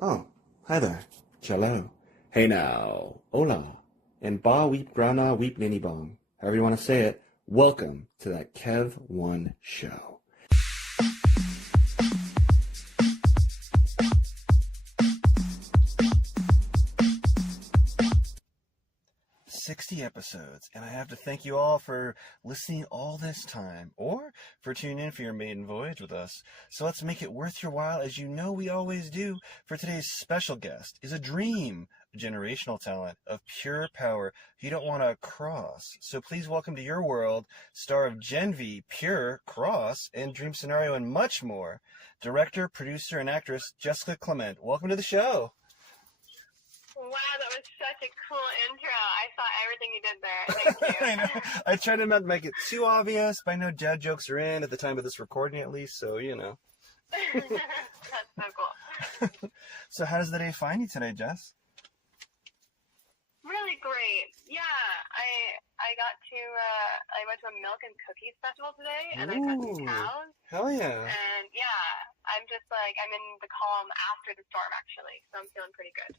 Oh, hi there. Cello. Hey now. Hola. And ba weep grana weep ninny bong. However you want to say it. Welcome to That Kev1n Show. "60 episodes, and I have to thank you all for listening all this time, or for tuning in for your maiden voyage with us. So let's make it worth your while, as you know we always do. For today's special guest is a dream, a generational talent of pure power you don't want to cross. So please welcome to your world, star of Gen V, Pure, Cross, and Dream Scenario, and much more, director, producer, and actress Jessica Clement. Welcome to the show. Wow, that was such a cool intro. I saw everything you did there. Thank you. I know. I tried to not make it too obvious, but I know dad jokes are in at the time of this recording, at least, so you know. That's so cool. So how does the day find you today, Jess? Really great. Yeah, I got to, I went to a milk and cookies festival today, and I fed some cows. Hell yeah. And yeah, I'm just like, I'm in the calm after the storm, actually, so I'm feeling pretty good.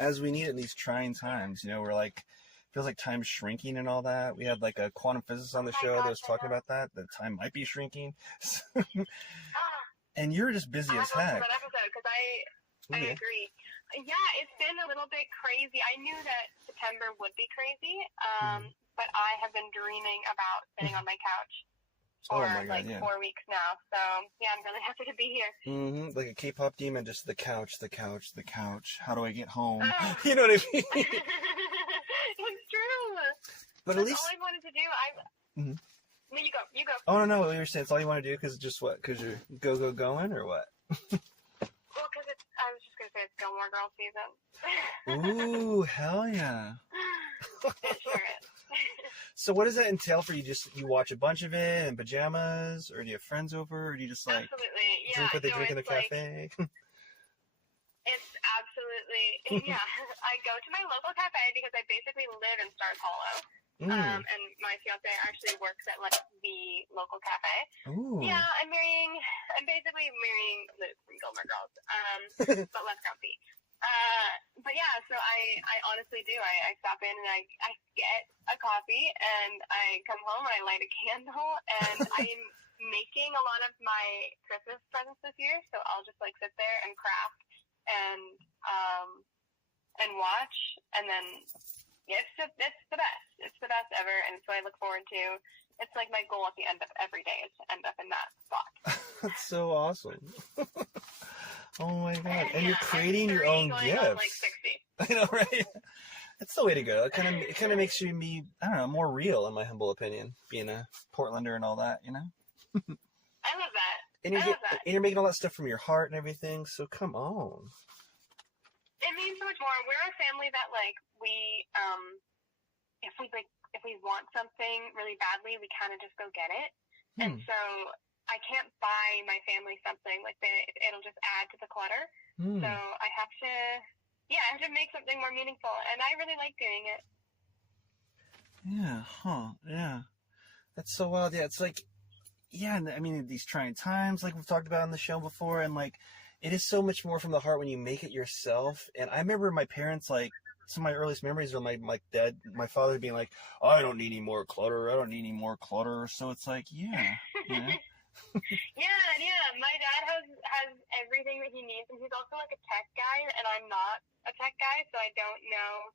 As we need it in these trying times, you know, we're like, feels like time's shrinking and all that. We had like a quantum physicist on the show that was talking about that time might be shrinking. And you're just busy as heck. That episode, because I agree. Yeah, it's been a little bit crazy. I knew that September would be crazy, but I have been dreaming about sitting on my couch for 4 weeks now. So, yeah, I'm really happy to be here. Mm-hmm. Like a K-pop demon, just the couch, the couch, the couch. How do I get home? You know what I mean? It's true. But That's at least... all I wanted to do. No, you go. Oh, no, what you were saying, it's all you want to do because just what? Because you're going or what? Well, because I was just going to say it's Gilmore Girls season. Ooh, hell yeah. It sure is. So what does that entail for you? You watch a bunch of it in pajamas, or do you have friends over, or do you just like drink what they drink in the cafe? It's absolutely, yeah. I go to my local cafe because I basically live in Stars Hollow. And my fiance actually works at like the local cafe. Ooh. Yeah, I'm basically marrying Luke from Gilmore Girls, but less grumpy. But yeah, so I honestly do. I stop in and I get a coffee and I come home and I light a candle and I'm making a lot of my Christmas presents this year. So I'll just like sit there and craft and watch, and then it's the best. It's the best ever, and so I look forward to. It's like my goal at the end of every day is to end up in that spot. That's so awesome. Oh my god! And you're creating your own gifts. On like 60. I know, right? That's the way to go. It kind of makes you I don't know, more real, in my humble opinion, being a Portlander and all that, you know. I love that. And you're making all that stuff from your heart and everything. So come on. It means so much more. We're a family that like we if we want something really badly, we kind of just go get it. And so I can't buy my family something like that. It'll just add to the clutter. So I have to make something more meaningful, and I really like doing it. Yeah, yeah. That's so wild. Yeah, it's like, yeah, I mean, these trying times, like we've talked about on the show before, and like, it is so much more from the heart when you make it yourself. And I remember my parents, like, some of my earliest memories are my father being like, oh, I don't need any more clutter. So it's like, yeah. Yeah. My dad has everything that he needs, and he's also like a tech guy, and I'm not a tech guy, so I don't know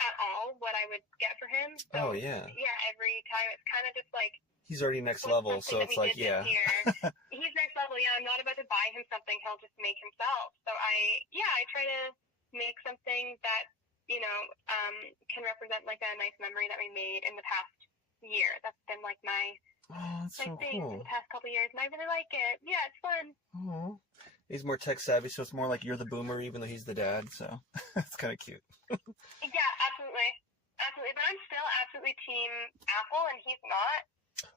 at all what I would get for him. So, yeah, every time it's kind of just like, he's already next level, so it's like, yeah. He's next level, yeah. I'm not about to buy him something he'll just make himself. So I try to make something that, you know, can represent like a nice memory that we made in the past year. That's been like my thing for the past couple of years, and I really like it. Yeah, it's fun. Oh, he's more tech savvy, so it's more like you're the boomer, even though he's the dad. So it's kind of cute. Yeah, absolutely. But I'm still absolutely team Apple, and he's not.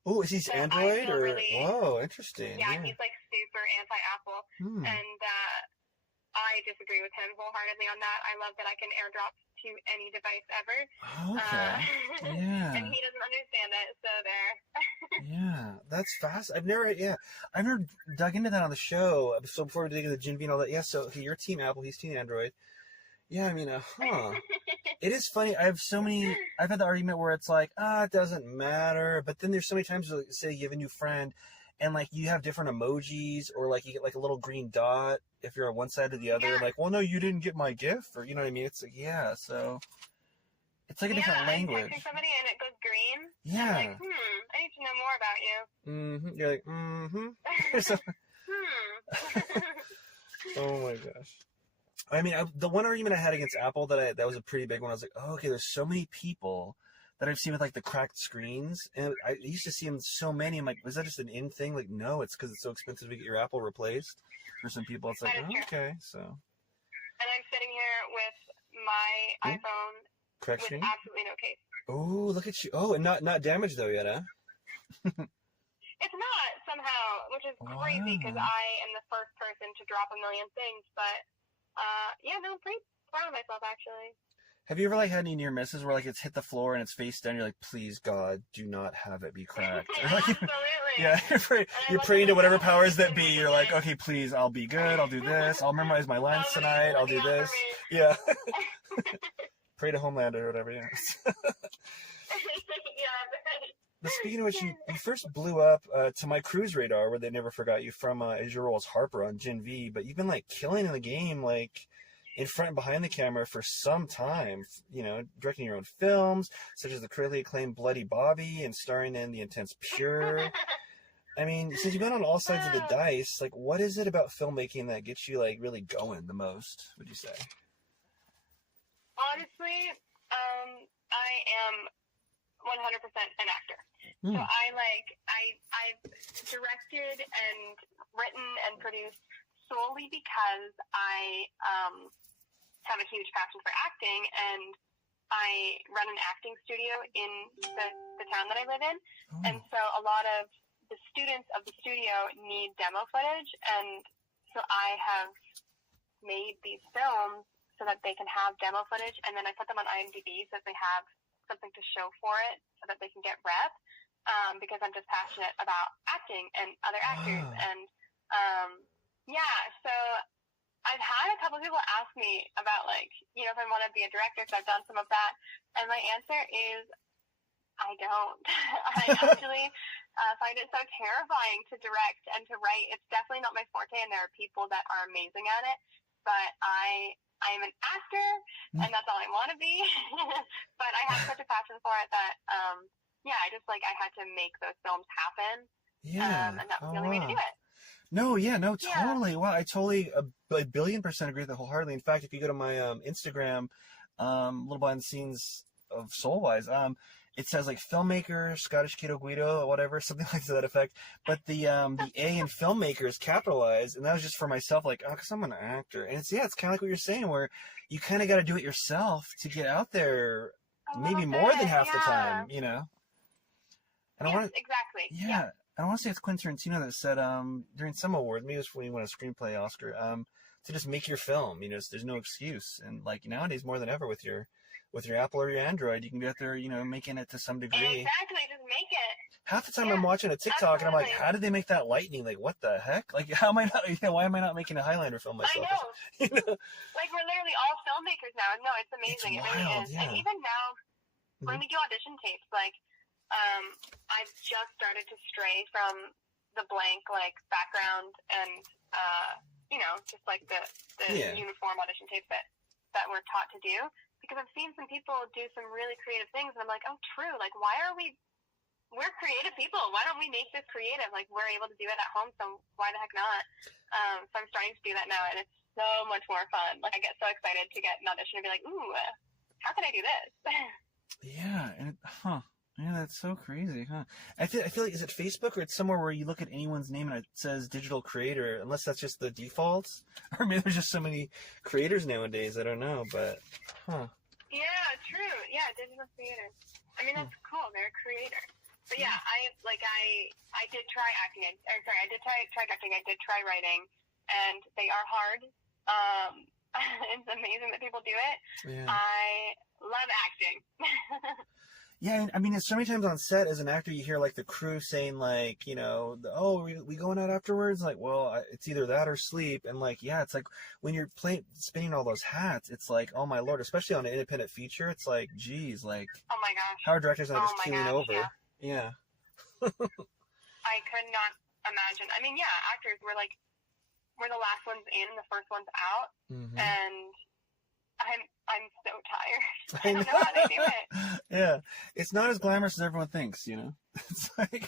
Oh, is he Android or? Whoa, interesting. Yeah, he's like super anti-Apple, and I I disagree with him wholeheartedly on that. I love that I can airdrop to any device ever. Okay. Yeah. And he doesn't understand it, so there. Yeah, that's fast. I've never dug into that on the show. So before we dig into the Gen V and all that, yeah, so okay, you're Team Apple, he's Team Android. Yeah, I mean, It is funny. I've had the argument where it's like, it doesn't matter. But then there's so many times, like, say you have a new friend and like you have different emojis or like you get like a little green dot if you're on one side or the other. Yeah. Like, well, no, you didn't get my gift, or you know what I mean? It's like, yeah, so it's like a different language. I'm texting somebody and it goes green. Yeah. I'm like, I need to know more about you. Mm-hmm. You're like, Oh my gosh. I mean, the one argument I had against Apple that was a pretty big one. I was like, oh, okay, there's so many people that I've seen with like the cracked screens, and I used to see them so many. I'm like, was that just an in thing? Like, no, it's because it's so expensive to get your Apple replaced. For some people, it's like, okay, so. And I'm sitting here with my iPhone cracked with screen? absolutely no case. Oh, look at you! Oh, and not damaged though yet, huh? It's not somehow, which is crazy because I am the first person to drop a million things, but. I'm pretty proud of myself, actually. Have you ever like had any near misses where like it's hit the floor and it's face down? You're like, please God, do not have it be cracked. Absolutely. Yeah, you're praying to whatever powers that be. You're like, okay, please, I'll be good. I'll do this. I'll memorize my lines tonight. I'll do this. Yeah. Pray to Homeland or whatever. Yeah. But speaking of which, you first blew up to my cruise radar, where they never forgot you from as your role as Harper on Gen V. But you've been like killing in the game, like in front and behind the camera for some time. You know, directing your own films, such as the critically acclaimed Bloody Bobby, and starring in The Intense Pure. I mean, since you've been on all sides of the dice, like, what is it about filmmaking that gets you like really going the most? Would you say? Honestly, I am 100% an actor. So I've directed and written and produced solely because I have a huge passion for acting, and I run an acting studio in the town that I live in. And so a lot of the students of the studio need demo footage, and so I have made these films so that they can have demo footage, and then I put them on IMDb so that they have something to show for it, so that they can get rep, because I'm just passionate about acting and other actors. And so I've had a couple of people ask me about, like, you know, if I want to be a director, because I've done some of that, and my answer is I don't. I actually find it so terrifying to direct and to write. It's definitely not my forte, and there are people that are amazing at it, but I am an actor, and that's all I want to be. But I have such a passion for it that, I had to make those films happen. Yeah. And that was the only way to do it. No, totally. Wow, I totally, a billion% agree with that wholeheartedly. In fact, if you go to my Instagram, little behind the scenes of Soulwise, it says like filmmaker, Scottish Kato Guido, or whatever, something like to that effect. But the A in filmmaker is capitalized, and that was just for myself, like, oh, because I'm an actor. And it's kind of like what you're saying, where you kind of got to do it yourself to get out there, maybe more than half the time, you know? And exactly. Yeah. I want to say it's Quentin Tarantino that said during some award, maybe it was when he won a screenplay Oscar, to just make your film. You know, there's no excuse. And like nowadays, more than ever, with your Apple or your Android, you can be out there, you know, making it to some degree. Exactly, just make it. Half the time I'm watching a TikTok and I'm like, how did they make that lightning? Like, what the heck? Like, why am I not making a Highlander film myself? I know. You know? Like, we're literally all filmmakers now. No, it's amazing. It's it really wild, is. yeah. And even now, when we do audition tapes, like, I've just started to stray from the blank, like, background and, you know, just like the uniform audition tapes that we're taught to do. Because I've seen some people do some really creative things, and I'm like, oh, true. Like, we're creative people. Why don't we make this creative? Like, we're able to do it at home, so why the heck not? So I'm starting to do that now, and it's so much more fun. Like, I get so excited to get an audition and be like, ooh, how can I do this? Yeah, yeah, that's so crazy, huh? I feel like, is it Facebook or it's somewhere where you look at anyone's name and it says digital creator, unless that's just the defaults? Or maybe there's just so many creators nowadays, I don't know, but, Yeah, true. Yeah, digital creator. I mean, that's cool. They're a creator. But yeah, I did try acting. I did try directing. I did try writing, and they are hard. it's amazing that people do it. Yeah. I love acting. Yeah, and I mean, so many times on set as an actor, you hear like the crew saying like, oh, we going out afterwards? Like, well, it's either that or sleep. And like, yeah, it's like when you're spinning all those hats, it's like, oh my Lord, especially on an independent feature, it's like, geez, like, Oh my gosh. how are directors not just keeling over? Yeah. I could not imagine. I mean, yeah, actors we're the last ones in, the first ones out, and I'm so tired. I don't know how they do it. Yeah, it's not as glamorous as everyone thinks. It's like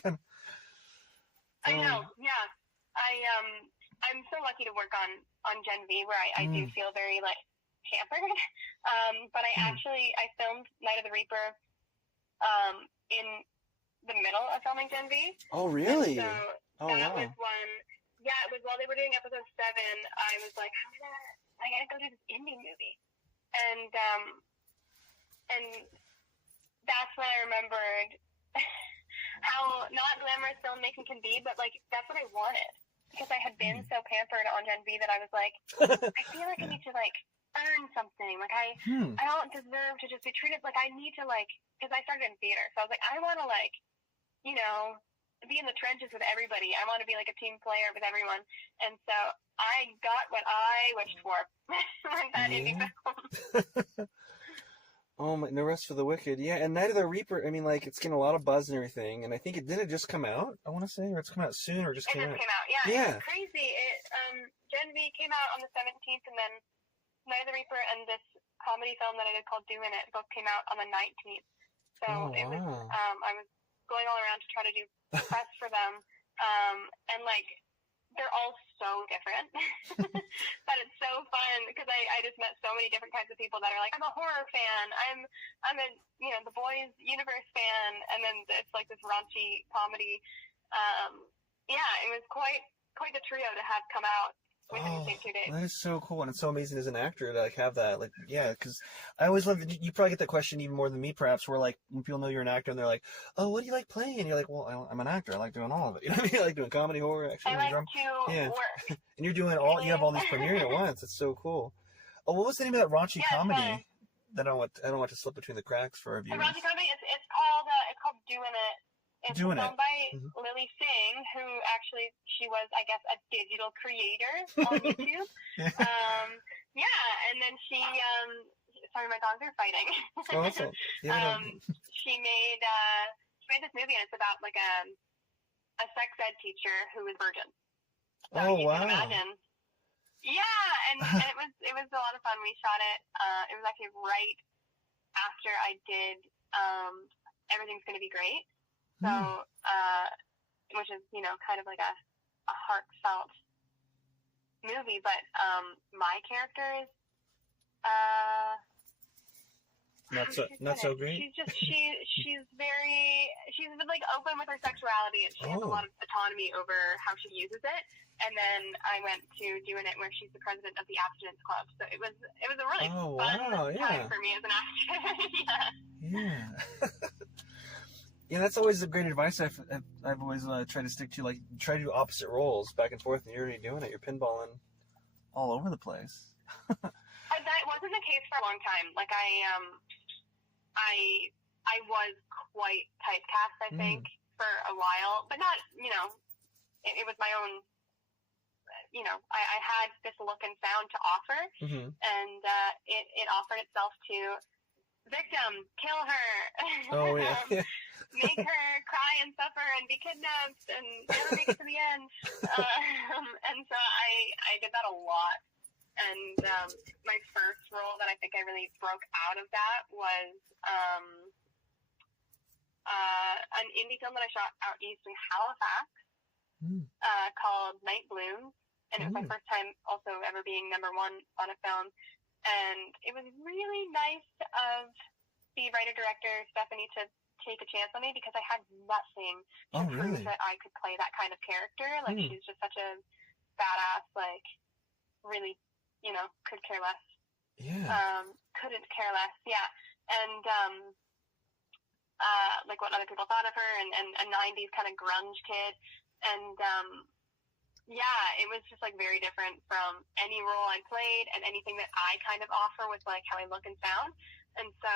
I know. Yeah, I'm so lucky to work on Gen V, where I do feel very like pampered. But I filmed Night of the Reaper in the middle of filming Gen V. Oh, really? And so that was one. Yeah, it was while they were doing episode 7. I was like, I gotta go do this indie movie, and that's when I remembered how not glamorous filmmaking can be, but like that's what I wanted, because I had been so pampered on Gen V that I was like, I feel like I need to like earn something. Like I don't deserve to just be treated like I need to, like, because I started in theater, so I was like, I want to like, be in the trenches with everybody. I want to be like a team player with everyone. And so I got what I wished for with that indie film. Oh my, no rest for the wicked. Yeah, and Night of the Reaper, I mean, like, it's getting a lot of buzz and everything, and I think did it just come out, I want to say, or it's come out soon, or just came out? It just came out, yeah. It's crazy. Gen V came out on the 17th, and then Night of the Reaper and this comedy film that I did called Doing It both came out on the 19th. So it was, I was going all around to try to do press for them, and like they're all so different, but it's so fun because I just met so many different kinds of people that are like, I'm a horror fan, I'm a the Boys Universe fan, and then it's like this raunchy comedy. It was quite the trio to have come out within the same 2 days. That is so cool, and it's so amazing as an actor to like have that, like, yeah, because I always love that. You probably get that question even more than me, perhaps, where like when people know you're an actor and they're like, oh, what do you like playing? And you're like, well, I'm an actor, I like doing all of it. You know what I mean? I like doing comedy, horror, action, I like drama. to work. And you're doing all, you have all these premiering at once. It's so cool. Oh, what was the name of that raunchy comedy that I don't want to slip between the cracks for our viewers? The raunchy comedy, it's called Doing It. It's filmed by Lily Singh, who actually, she was, I guess, a digital creator on YouTube. And then she, sorry, my dogs are fighting. Awesome. Yeah. She made this movie, and it's about like a sex ed teacher who is virgin. So you can imagine. Yeah, and it was a lot of fun. We shot it. It was actually right after I did Everything's Gonna Be Great. So, which is, kind of like a heartfelt movie, but my character is not so great. She's like open with her sexuality, and she has a lot of autonomy over how she uses it. And then I went to Doing It, where she's the president of the Abstinence Club. So it was a really fun time for me as an actor. Yeah. Yeah, that's always the great advice I've always tried to stick to. Like, try to do opposite roles back and forth, and you're already doing it. You're pinballing all over the place. That wasn't the case for a long time. Like, I was quite typecast, I think, for a while, but not, it was my own. I had this look and sound to offer, and it offered itself to victim, kill her, make her cry and suffer and be kidnapped and never make it to the end. And so I did that a lot. And my first role that I think I really broke out of that was an indie film that I shot out east in Halifax called Night Blooms. And it was my first time also ever being number 1 on a film. And it was really nice of the writer-director, Stephanie, to take a chance on me, because I had nothing to prove that I could play that kind of character. Like, she's just such a badass, like, really, could care less. Yeah. Couldn't care less, yeah. And, like, what other people thought of her, and a 90s kind of grunge kid. And Yeah, it was just like very different from any role I played and anything that I kind of offer with like how I look and sound. And so,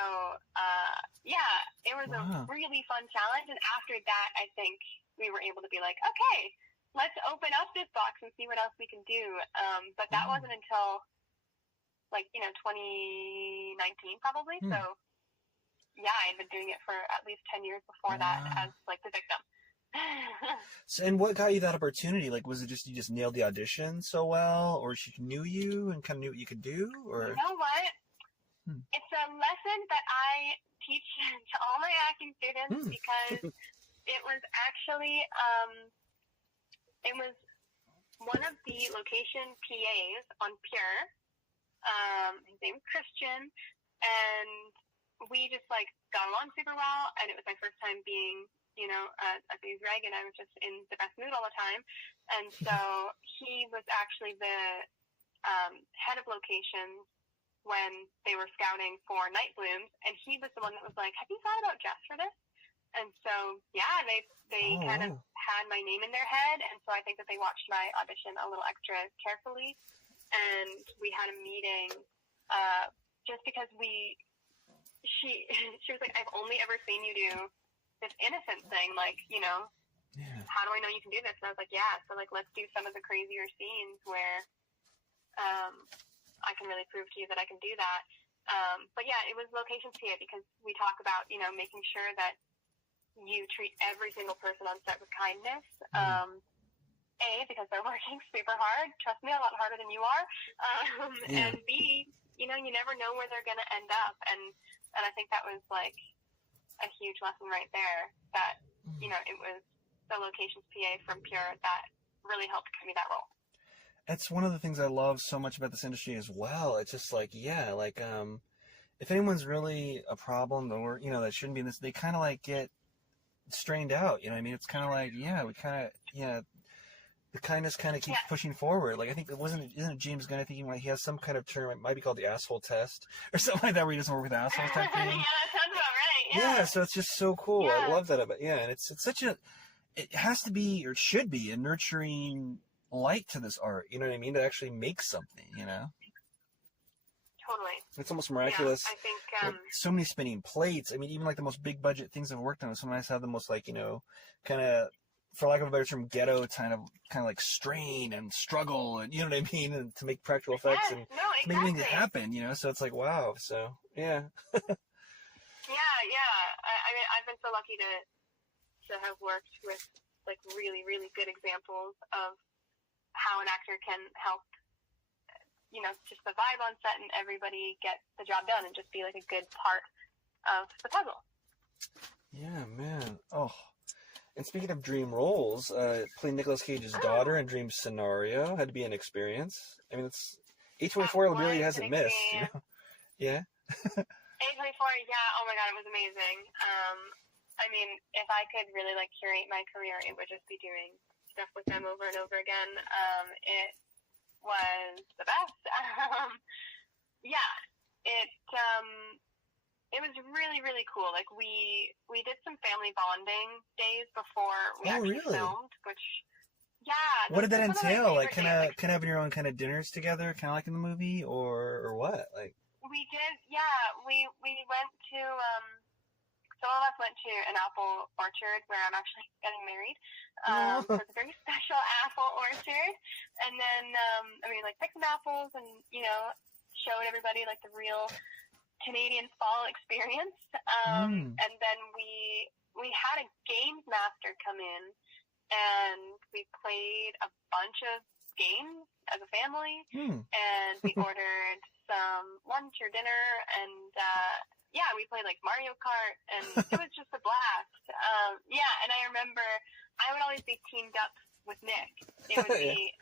yeah, it was a really fun challenge. And after that, I think we were able to be like, okay, let's open up this box and see what else we can do. But that wasn't until like, 2019 probably. So yeah, I had been doing it for at least 10 years before that as like the victim. So, and what got you that opportunity? Like, was it just you just nailed the audition so well, or she knew you and kind of knew what you could do? Or you know what? It's a lesson that I teach to all my acting students because it was actually it was one of the location PAs on Pure. His name was Christian, and we just like got along super well. And it was my first time being a big reg, and I was just in the best mood all the time. And so he was actually the head of locations when they were scouting for Night Blooms, and he was the one that was like, have you thought about Jess for this? And so, yeah, they kind of had my name in their head, and so I think that they watched my audition a little extra carefully, and we had a meeting just because she was like, I've only ever seen you do this innocent thing, like, how do I know you can do this? And I was like, yeah, so like, let's do some of the crazier scenes where I can really prove to you that I can do that. But yeah, it was locations PA because we talk about, making sure that you treat every single person on set with kindness. A, because they're working super hard. Trust me, a lot harder than you are. And B, you never know where they're going to end up. And I think that was like a huge lesson right there that, it was the locations PA from Pure that really helped give me that role. That's one of the things I love so much about this industry as well. It's just like, if anyone's really a problem or, that shouldn't be in this, they kind of like get strained out. You know what I mean? It's kind of like, the kindness kind of keeps pushing forward. Like, I think isn't it James Gunn? I think he has some kind of term. It might be called the asshole test or something like that, where he doesn't work with assholes type thing. Yeah, that sounds about right. Yeah. So it's just so cool. I love that about and it's such it has to be, or it should be, a nurturing light to this art. You know what I mean? To actually make something. Totally. It's almost miraculous. Yeah, I think like, so many spinning plates. I mean, even like the most big budget things I've worked on, sometimes have the most like kind of, for lack of a better term, ghetto kind of like strain and struggle, and you know what I mean, and to make practical effects and to make things happen. So it's like wow. So yeah. Yeah. I mean, I've been so lucky to have worked with like really, really good examples of how an actor can help, just the vibe on set and everybody get the job done and just be like a good part of the puzzle. Yeah, man. Oh, and speaking of dream roles, playing Nicolas Cage's daughter in Dream Scenario had to be an experience. I mean, it's A24 really hasn't missed. Yeah. A24, yeah. Oh my God, it was amazing. I mean, if I could really like curate my career, it would just be doing stuff with them over and over again. It was the best. It was really, really cool. Like we did some family bonding days before we actually filmed, which what did that entail? Like kind of having your own kind of dinners together, kind of like in the movie, or what? Like we did, we went to some of us went to an apple orchard where I'm actually getting married. So it's a very special apple orchard. And then, like picked some apples and, showed everybody like the real Canadian fall experience. And then we had a games master come in and we played a bunch of games as a family. And we ordered some lunch or dinner and, we played like Mario Kart, and it was just a blast. And I remember I would always be teamed up with Nick. It would be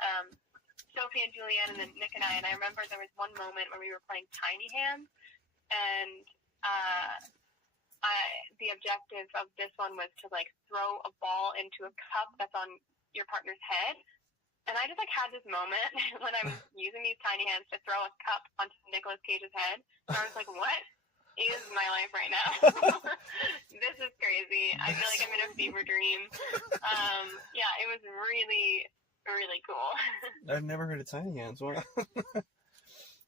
Sophie and Julianne, and then Nick and I. And I remember there was one moment where we were playing Tiny Hands, and the objective of this one was to like throw a ball into a cup that's on your partner's head. And I just like had this moment when I'm using these tiny hands to throw a cup onto Nicolas Cage's head. And I was like, what is my life right now? This is crazy. I feel like I'm in a fever dream. It was really, really cool. I've never heard of Tiny Hands. Wow.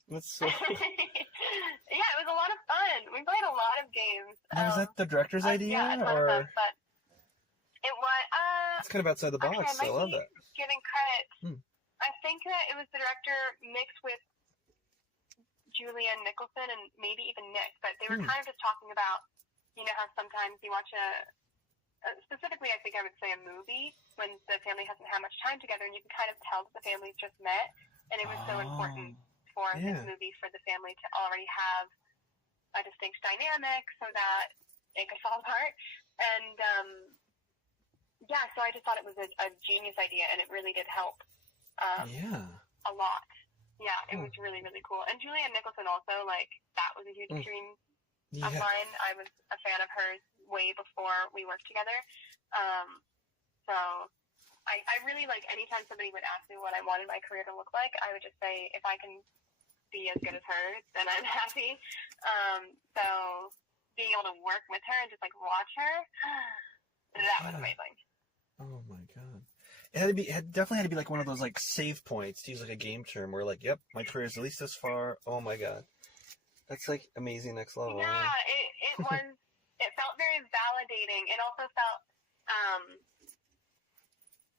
That's so cool. Yeah, it was a lot of fun. We played a lot of games. Now, was that the director's idea? Yeah, a ton or... of fun, but it was... It's kind of outside the box. Actually, I love that. Giving credit. I think that it was the director mixed with Julianne Nicholson and maybe even Nick, but they were kind of just talking about, how sometimes you watch specifically I think I would say a movie when the family hasn't had much time together and you can kind of tell that the family's just met, and it was so important for this movie for the family to already have a distinct dynamic so that it could fall apart. And so I just thought it was a genius idea, and it really did help a lot. Yeah, it was really, really cool. And Julianne Nicholson also, that was a huge dream of mine. I was a fan of hers way before we worked together. So I really, anytime somebody would ask me what I wanted my career to look like, I would just say, if I can be as good as her, then I'm happy. So being able to work with her and just, watch her, that was amazing. Oh, my God. It definitely had to be one of those save points, to use a game term, where yep, my career is at least this far. Oh my God, that's amazing next level. Yeah, it was. It felt very validating. It also felt.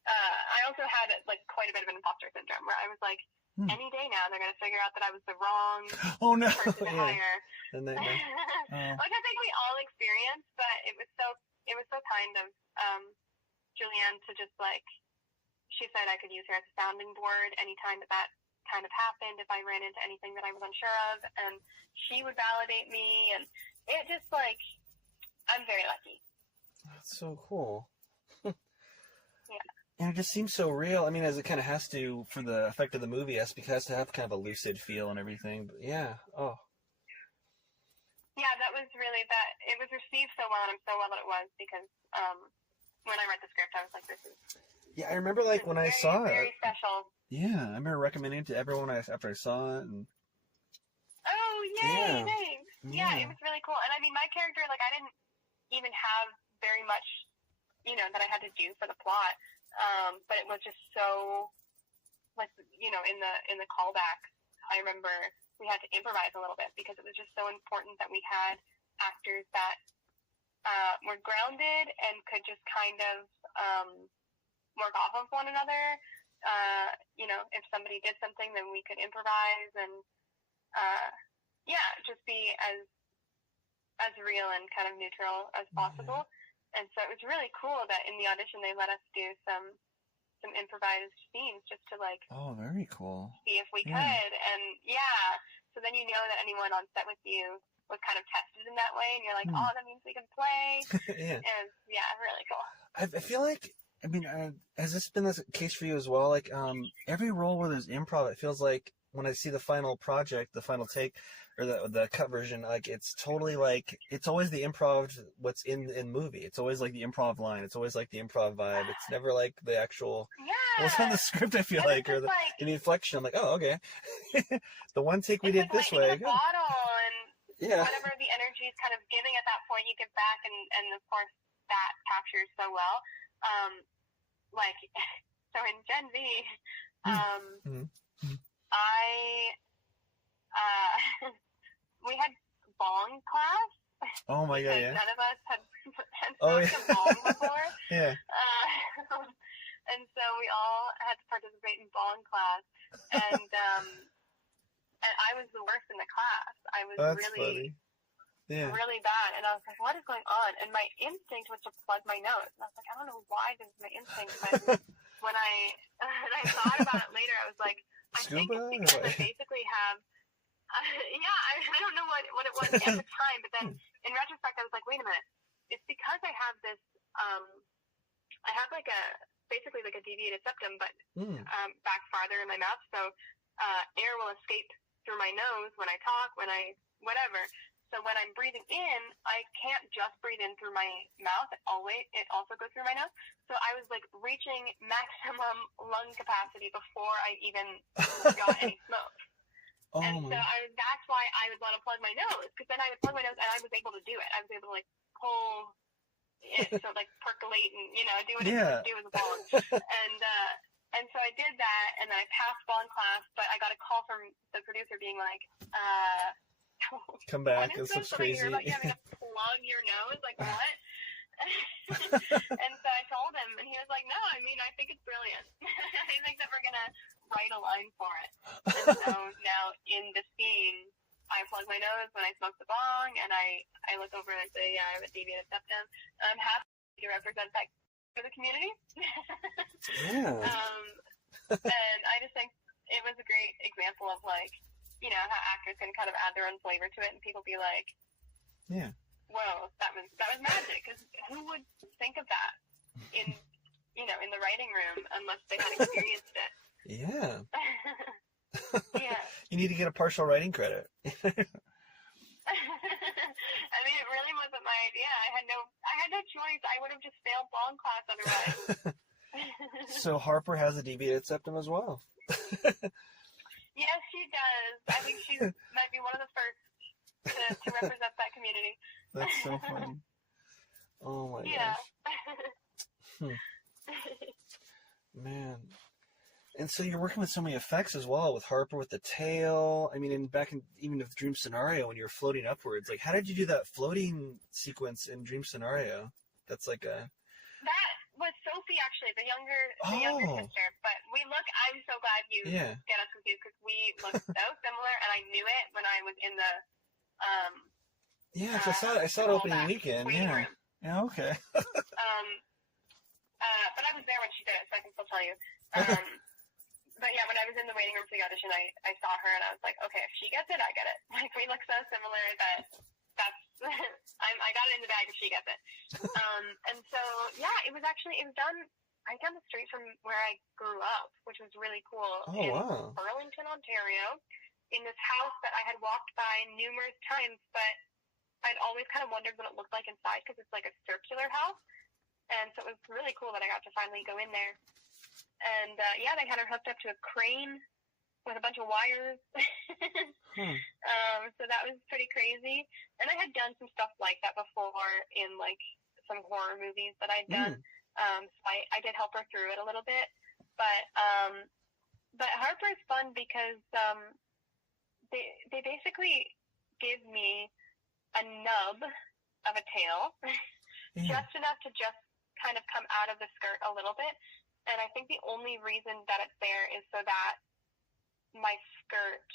I also had quite a bit of an imposter syndrome, where I was any day now they're gonna figure out that I was the wrong person to hire. And then, I think we all experienced, but it was so kind of Julianne to just she said I could use her as a sounding board anytime that kind of happened, if I ran into anything that I was unsure of, and she would validate me, and it just I'm very lucky. That's so cool. Yeah. And it just seems so real. I mean, as it kind of has to, for the effect of the movie, it has to have kind of a lucid feel and everything. But yeah, Yeah, that was really that. It was received so well, and I'm so glad that it was, because when I read the script, I was like, this is. Yeah, I remember when I saw it. Very special. Yeah, I remember recommending it to everyone after I saw it. And... Oh, yay! Thanks. Yeah, it was really cool. And I mean, my character, I didn't even have very much, that I had to do for the plot. But it was just so, in the callbacks, I remember we had to improvise a little bit, because it was just so important that we had actors that were grounded and could just kind of work off of one another. If somebody did something, then we could improvise and just be as real and kind of neutral as possible. And so it was really cool that in the audition they let us do some improvised scenes just to very cool, see if we could. And so then that anyone on set with you was kind of tested in that way, and you're like, oh, that means we can play. And really cool. I feel I mean, has this been the case for you as well? Every role where there's improv, it feels like when I see the final project, the final take, or the cut version, it's totally it's always the improv what's in movie. It's always the improv line. It's always the improv vibe. It's never the actual what's on the script. I feel or the inflection. I'm like, oh, okay. The one take we did this way. The bottle and whatever the energy is kind of giving at that point, you give back, and of course that captures so well. So in Gen Z, we had bong class. Oh my God! Yeah. None of us had smoked a bong before. And so we all had to participate in bong class, and I was the worst in the class. I was really bad, and I was like, what is going on? And my instinct was to plug my nose, and I was like, I don't know why this is my instinct, but when I thought about it later, I was like, I think it's because I basically have I don't know what it was at the time, but then in retrospect I was like, wait a minute, it's because I have this I have basically a deviated septum, but back farther in my mouth, so air will escape through my nose when I talk, when I whatever. So when I'm breathing in, I can't just breathe in through my mouth. It also goes through my nose. So I was reaching maximum lung capacity before I even got any smoke. And so that's why I would want to plug my nose, because then I would plug my nose and I was able to do it. I was able to pull it, so percolate and do what it needs to do with the ball. And so I did that, and then I passed bond class, but I got a call from the producer being like, come back, what is this looks What I crazy. hear about you having to plug your nose? Like, what? And so I told him, and he was like, no, I mean, I think it's brilliant. I think that we're going to write a line for it. And so now in the scene, I plug my nose when I smoke the bong, and I look over and I say, yeah, I have a deviated septum. I'm happy to represent that for the community. Yeah. And I just think it was a great example of, like, you know, how actors can kind of add their own flavor to it, and people be like, yeah, whoa, that was magic, because who would think of that in the writing room unless they had experienced it? Yeah. Yeah. You need to get a partial writing credit. I mean, it really wasn't my idea. I had no choice. I would have just failed bong class otherwise. So Harper has a deviated septum as well. Yes, she does. I think she might be one of the first to represent that community. That's so funny. Oh my gosh. Man. And so you're working with so many effects as well, with Harper, with the tail. I mean, even with Dream Scenario, when you're floating upwards, like, how did you do that floating sequence in Dream Scenario? That's like a... That was Sophie, actually, the younger sister. But I'm so glad you get us confused, because we look so similar, and I knew it when I was in the... yeah, I saw it opening weekend. Yeah. Room. Yeah, okay. But I was there when she did it, so I can still tell you. But yeah, when I was in the waiting room for the audition, I saw her, and I was like, okay, if she gets it, I get it. Like, we look so similar that's I got it in the bag if she gets it. And so, yeah, it was done right down the street from where I grew up, which was really cool. Oh, in wow. Burlington, Ontario, in this house that I had walked by numerous times, but I'd always kind of wondered what it looked like inside, because it's like a circular house. And so it was really cool that I got to finally go in there. And, yeah, they had her hooked up to a crane with a bunch of wires. So that was pretty crazy. And I had done some stuff like that before in, like, some horror movies that I'd done. So I did help her through it a little bit. But Harper is fun because they basically give me a nub of a tail, just enough to just kind of come out of the skirt a little bit. And I think the only reason that it's there is so that my skirt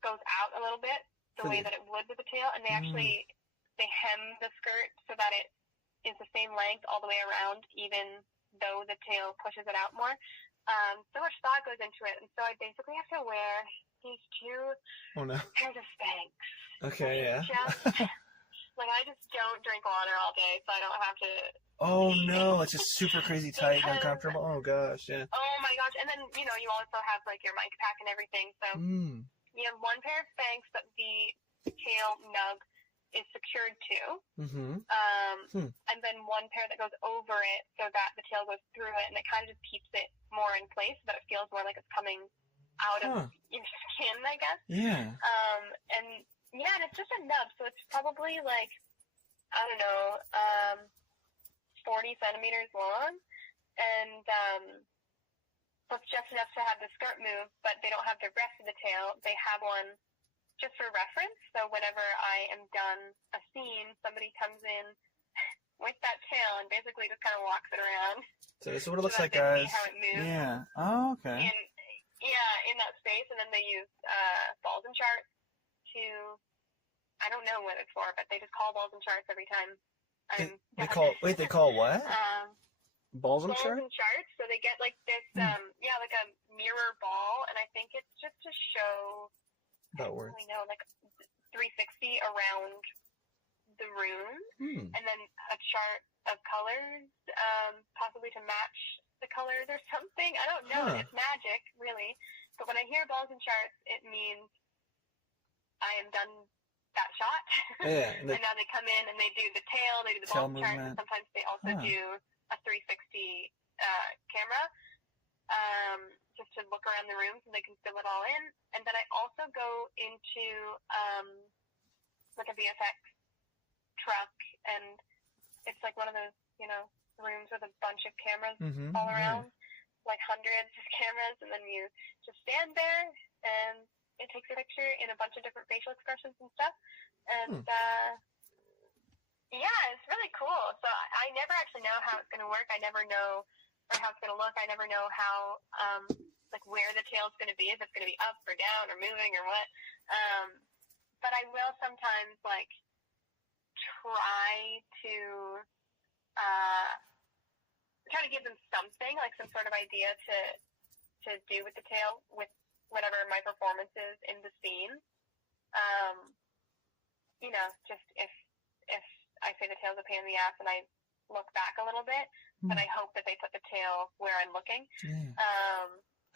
goes out a little bit, the way that it would with the tail. And they actually, they hem the skirt so that it is the same length all the way around, even though the tail pushes it out more. So much thought goes into it. And so I basically have to wear these two pairs of Spanx. Okay, yeah. I just don't drink water all day, so I don't have to... Oh, no, it's just super crazy tight and uncomfortable. Oh, gosh, yeah. Oh, my gosh. And then, you know, you also have, like, your mic pack and everything. So you have one pair of Spanx that the tail nub is secured to. And then one pair that goes over it so that the tail goes through it, and it kind of just keeps it more in place so that it feels more like it's coming out of your skin, I guess. Yeah. And, yeah, and it's just a nub, so it's probably, like, I don't know, 40 centimeters long, and so it's just enough to have the skirt move, but they don't have the rest of the tail. They have one just for reference, so whenever I am done a scene, somebody comes in with that tail and basically just kind of walks it around. So this is what it looks like, they guys. See how it moves. Yeah. Oh, okay. In that space, and then they use balls and charts to, I don't know what it's for, but they just call balls and charts every time. They call what? Balls and charts? Balls and charts. So they get like this, like a mirror ball, and I think it's just to show, I don't really know, like 360 around the room, and then a chart of colors, possibly to match the colors or something. I don't know. It's magic, really. But when I hear balls and charts, it means I am done that shot. Yeah. And now they come in and they do the tail, they do the ball chart, and sometimes they also do a 360 camera, just to look around the room so they can fill it all in. And then I also go into like a VFX truck, and it's like one of those, rooms with a bunch of cameras all around. like hundreds of cameras, and then you just stand there, and it takes a picture in a bunch of different facial expressions and stuff. And yeah, it's really cool. So I never actually know how it's going to work. I never know or how it's going to look. I never know how like where the tail's going to be, if it's going to be up or down or moving or what. But I will sometimes like try to give them something, like some sort of idea to do with the tail, with whatever my performance is in the scene. You know, just if I say the tail's a pain in the ass and I look back a little bit, but I hope that they put the tail where I'm looking. Yeah.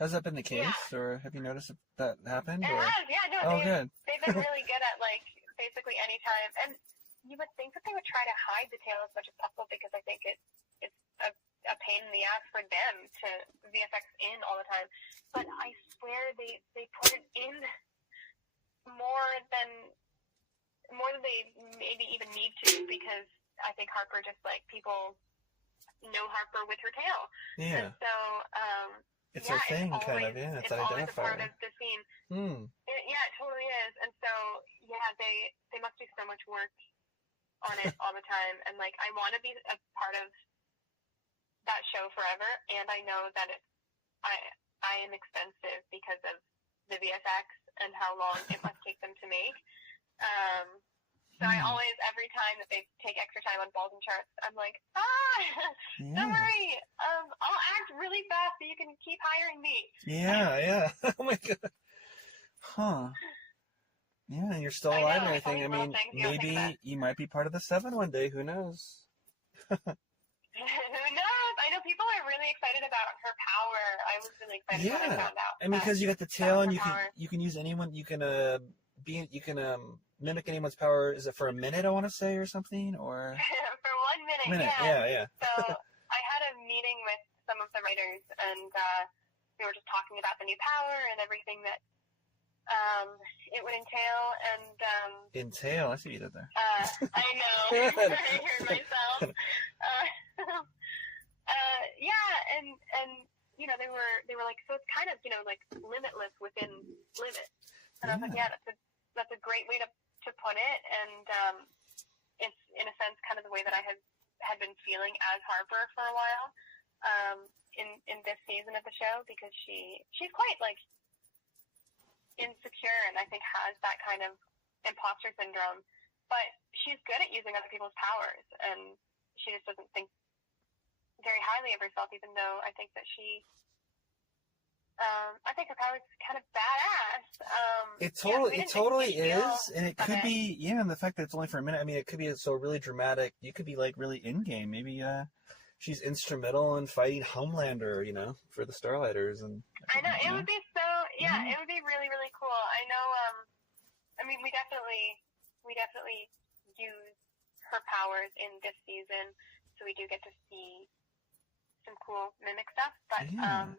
Has that been the case, or have you noticed that happened? It has, yeah. No, they've been really good at, like, basically any time. And you would think that they would try to hide the tail as much as possible, because I think it's a pain in the ass for them to VFX in all the time. But I swear they put it in more than they maybe even need to, because I think Harper just, like, people know Harper with her tail. Yeah. And so, it's her thing, it's kind of, yeah. It's an identifier. It's always a part of the scene. Yeah, it totally is. And so, yeah, they must do so much work on it all the time. And, like, I want to be a part of that show forever, and I know that I am expensive because of the VFX and how long it must take them to make. So I always, every time that they take extra time on balls and charts, I'm like, don't worry, I'll act really fast so you can keep hiring me. Yeah. Oh my God. Huh. Yeah, and you're still alive and everything. I mean, maybe you might be part of the 7 one day. Who knows? Who knows? I know people are really excited about her power. I was really excited when I found out. And because you got the tail, and you can use anyone. You can mimic anyone's power. Is it for a minute, I want to say, or something? Or for 1 minute, yeah. So I had a meeting with some of the writers, and we were just talking about the new power and everything that it would entail. And entail, I see what you did there. I know. I heard myself. Yeah, and you know, they were like, so it's kind of, you know, like limitless within limits. And I was like, yeah, that's a great way to put it. And it's in a sense kind of the way that I had been feeling as Harper for a while in this season of the show, because she's quite like insecure, and I think has that kind of imposter syndrome, but she's good at using other people's powers, and she just doesn't think very highly of herself, even though I think that I think her power is kind of badass. It totally is, and it could be, and the fact that it's only for a minute. I mean, it could be so really dramatic. You could be like really in game. Maybe she's instrumental in fighting Homelander, you know, for the Starlighters. And I know it would be so. Yeah, it would be really, really cool. I know. I mean, we definitely use her powers in this season, so we do get to see some cool mimic stuff, but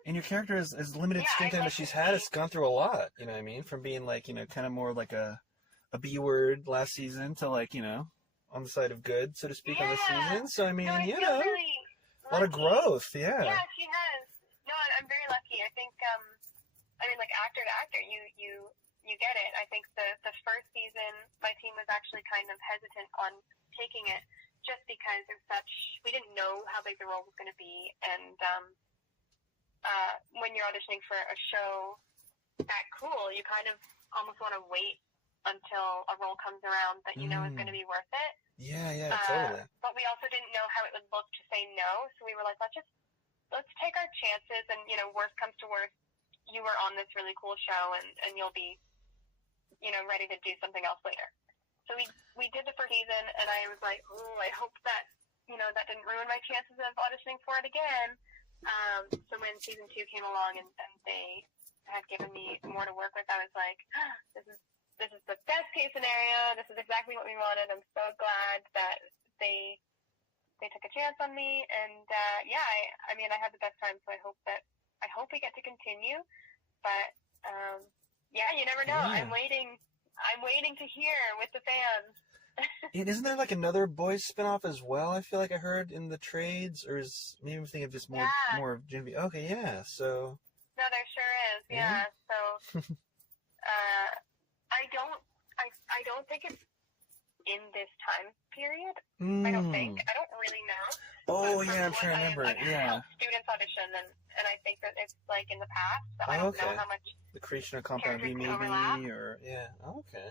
and your character is limited screen time that she's had. It's gone through a lot, you know what I mean, from being like, you know, kind of more like a B word last season to, like, you know, on the side of good, so to speak, on this season. So I mean, you know, really a lot of growth. Yeah, she has. No, I'm very lucky. I think I mean, like, actor to actor, you get it. I think the first season my team was actually kind of hesitant on taking it, just because we didn't know how big the role was going to be, and when you're auditioning for a show that cool, you kind of almost want to wait until a role comes around that you know is going to be worth it. Yeah, totally. But we also didn't know how it would look to say no, so we were like, let's take our chances, and, you know, worst comes to worst, you were on this really cool show, and you'll be, you know, ready to do something else later. So we did the first season, and I was like, ooh, I hope that, you know, that didn't ruin my chances of auditioning for it again. So when season 2 came along and they had given me more to work with, I was like, this is the best case scenario. This is exactly what we wanted. I'm so glad that they took a chance on me, and I mean, I had the best time. So I hope we get to continue. But you never know. Yeah. I'm waiting to hear with the fans. And isn't there like another boys spinoff as well? I feel like I heard in the trades, or is maybe I'm thinking of just more of Jimmy. Okay, yeah. So. No, there sure is. Yeah. So, I don't think it's in this time period. I don't think. I don't really know. Oh yeah, I'm trying to remember. I've helped students audition, and I think that it's like in the past. So I don't know how much the creation of compound V maybe, or yeah. Okay.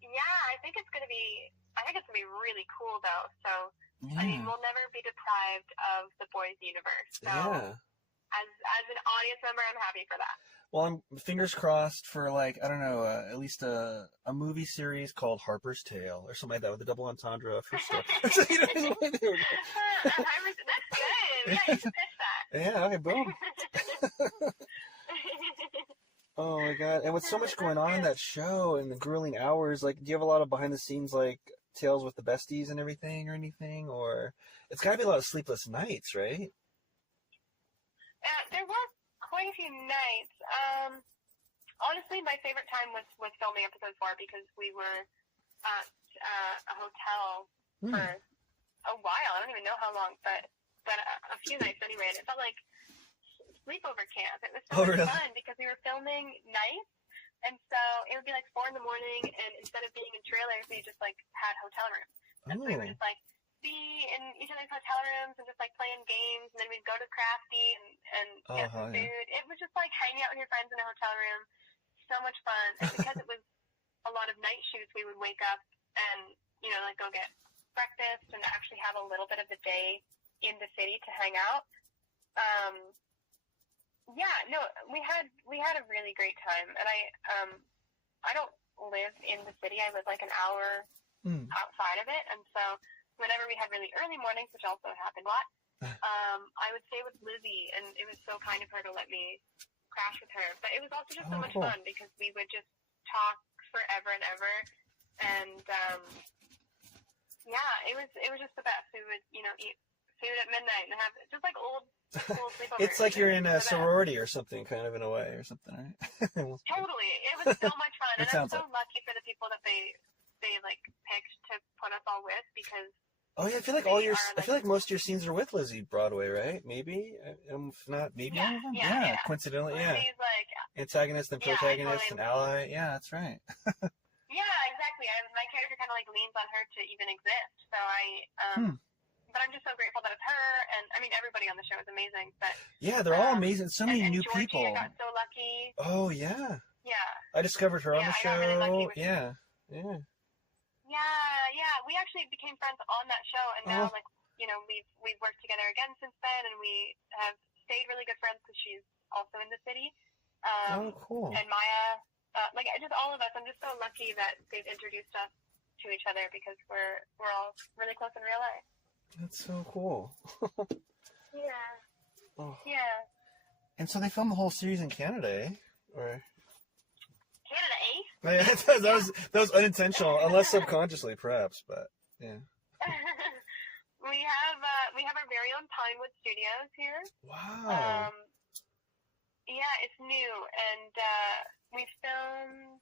Yeah, I think it's gonna be really cool though. So I mean, we'll never be deprived of the boys' universe. So as an audience member, I'm happy for that. Well, I'm fingers crossed for like, I don't know, at least a movie series called Harper's Tale or something like that with a double entendre for stuff. That's good. Yeah, you should pitch that. Yeah, okay, boom. Oh my god. And with so much going on in that show and the grueling hours, like, do you have a lot of behind the scenes, like, tales with the besties and everything or anything? Or it's gotta be a lot of sleepless nights, right? There were quite a few nights. Honestly, my favorite time was filming episode 4 because we were at a hotel for a while. I don't even know how long, but a few nights anyway. And it felt like sleepover camp. It was so much fun because we were filming nights, and so it would be like 4 a.m, and instead of being in trailers, we just like had hotel rooms, and so we would just like be in each other's hotel rooms and just like playing games, and then we'd go to Crafty and get some food. Yeah. It was just like hanging out with your friends in a hotel room. So much fun. And because it was a lot of night shoots, we would wake up and, you know, like go get breakfast and actually have a little bit of the day in the city to hang out. Yeah, no, we had a really great time. And I don't live in the city. I live like an hour outside of it. And so whenever we had really early mornings, which also happened a lot, I would stay with Lizzie, and it was so kind of her to let me crash with her. But it was also just so much fun because we would just talk forever and ever, and yeah, it was just the best. We would, you know, eat food at midnight and have just like old sleepovers. It's like you're in a sorority or something, kind of in a way, or something, right? Totally, it was so much fun, and I'm so lucky for the people that they like picked to put us all with, because. Oh yeah, I feel like most of your scenes are with Lizzie Broadway, right? Maybe, if not, maybe. Yeah. Coincidentally, Lizzie's like antagonist and protagonist and ally. Yeah, that's right. Yeah, exactly. My character kind of like leans on her to even exist. So but I'm just so grateful that it's her, and I mean everybody on the show is amazing. But yeah, they're all amazing. So many new Georgie, people. I got so lucky. Oh yeah. Yeah. I discovered her on the show. I got really lucky with Yeah. Yeah. We actually became friends on that show, and now, like, you know, we've worked together again since then, and we have stayed really good friends because she's also in the city. Cool. And Maya, like, just all of us. I'm just so lucky that they've introduced us to each other because we're all really close in real life. That's so cool. Yeah. Oh. Yeah. And so they filmed the whole series in Canada, eh? Or... Canada, eh? Yeah, that was unintentional, unless subconsciously, perhaps. But yeah. We have our very own Pinewood Studios here. Wow. Yeah, it's new, and we filmed.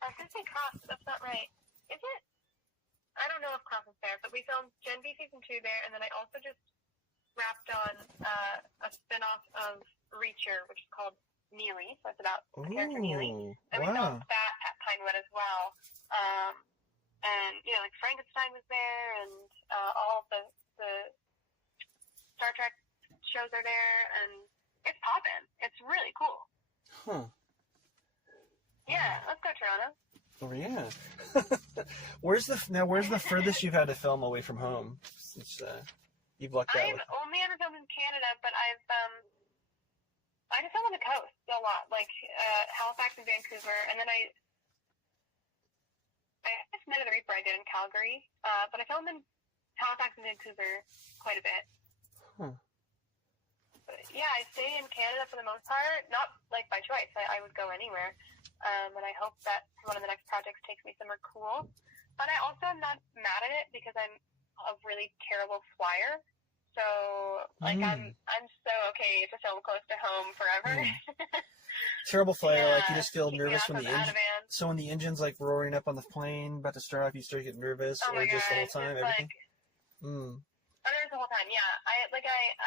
I was gonna say Cross, but that's not right. Is it? I don't know if Cross is there, but we filmed Gen V season 2 there, and then I also just wrapped on a spinoff of Reacher, which is called Neely, so it's about the character Neely. And we filmed that at Pinewood as well. And, you know, like Frankenstein was there, and all the Star Trek shows are there, and it's poppin'. It's really cool. Huh. Yeah, let's go, Toronto. Oh, yeah. Where's the furthest you've had to film away from home? Since you've lucked out. I've only ever filmed in Canada, but I just film on the coast a lot, like Halifax and Vancouver, and then I just Night of the Reaper I did in Calgary, but I filmed in Halifax and Vancouver quite a bit. Huh. But yeah, I stay in Canada for the most part, not like by choice. I would go anywhere, and I hope that one of the next projects takes me somewhere cool. But I also am not mad at it because I'm a really terrible flyer. So, like, I'm so okay to film close to home forever. Terrible flight. Yeah, like, you just feel nervous when the engine. Ativan. So when the engine's like roaring up on the plane, about to start off, you start getting nervous, Oh or my just God, the whole time, everything. There's the whole time. Yeah,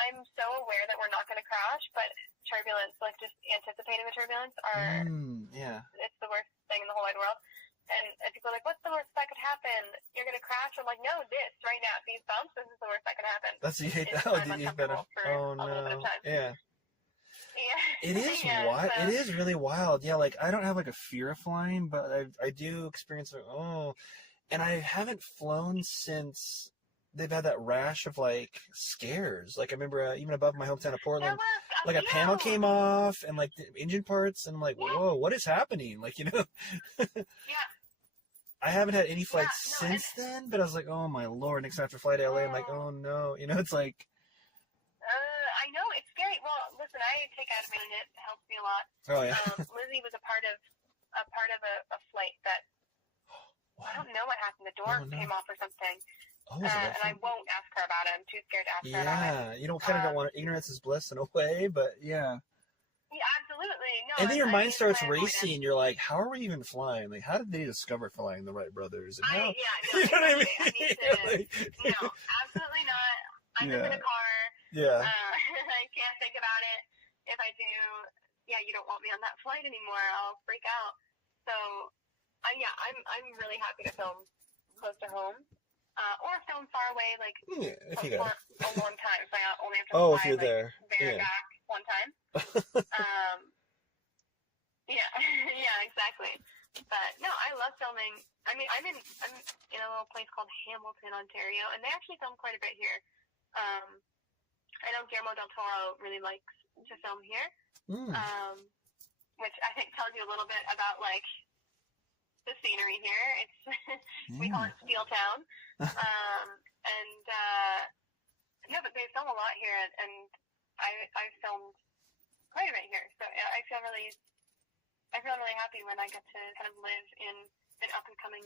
I'm so aware that we're not going to crash, but turbulence, like just anticipating the turbulence, it's the worst thing in the whole wide world. And people are like, what's the worst that could happen? You're going to crash? I'm like, no, this right now, these bumps, this is the worst that could happen. You hate that? I'm uncomfortable for a little bit of time. Yeah. Yeah. It is wild. So. It is really wild. Yeah, like, I don't have, like, a fear of flying, but I do experience, and I haven't flown since they've had that rash of, like, scares. Like, I remember even above my hometown of Portland, like, a panel came off and, like, the engine parts, and I'm like, whoa, what is happening? Like, you know? Yeah. I haven't had any flights since then, but I was like, oh, my Lord. Next after flight to LA, I'm like, oh, no. You know, it's like... I know, it's scary. Well, listen, I take Ativan and it helps me a lot. Oh, yeah. Lizzie was a part of a flight that... I don't know what happened. The door came off or something. And I won't ask her about it. I'm too scared to ask her about it. Yeah, you don't want to... Ignorance is bliss in a way, but yeah. Yeah, absolutely. No, and then your mind starts racing. You're like, how are we even flying? Like, how did they discover flying the Wright brothers? And how... you know what I mean? No, absolutely not. I'm just in a car. Yeah. I can't think about it. If I do, you don't want me on that flight anymore. I'll freak out. So, I'm really happy to film close to home. Or film far away, like, if you got a long time. So I only have to fly, if you're there. Back one time. Yeah, exactly. But no, I love filming. I mean, I'm in a little place called Hamilton, Ontario, and they actually film quite a bit here. I know Guillermo del Toro really likes to film here, which I think tells you a little bit about, like, the scenery here. It's we call it Steel Town. But they film a lot here, and I filmed quite a bit here. So I feel really happy when I get to kind of live in an up and coming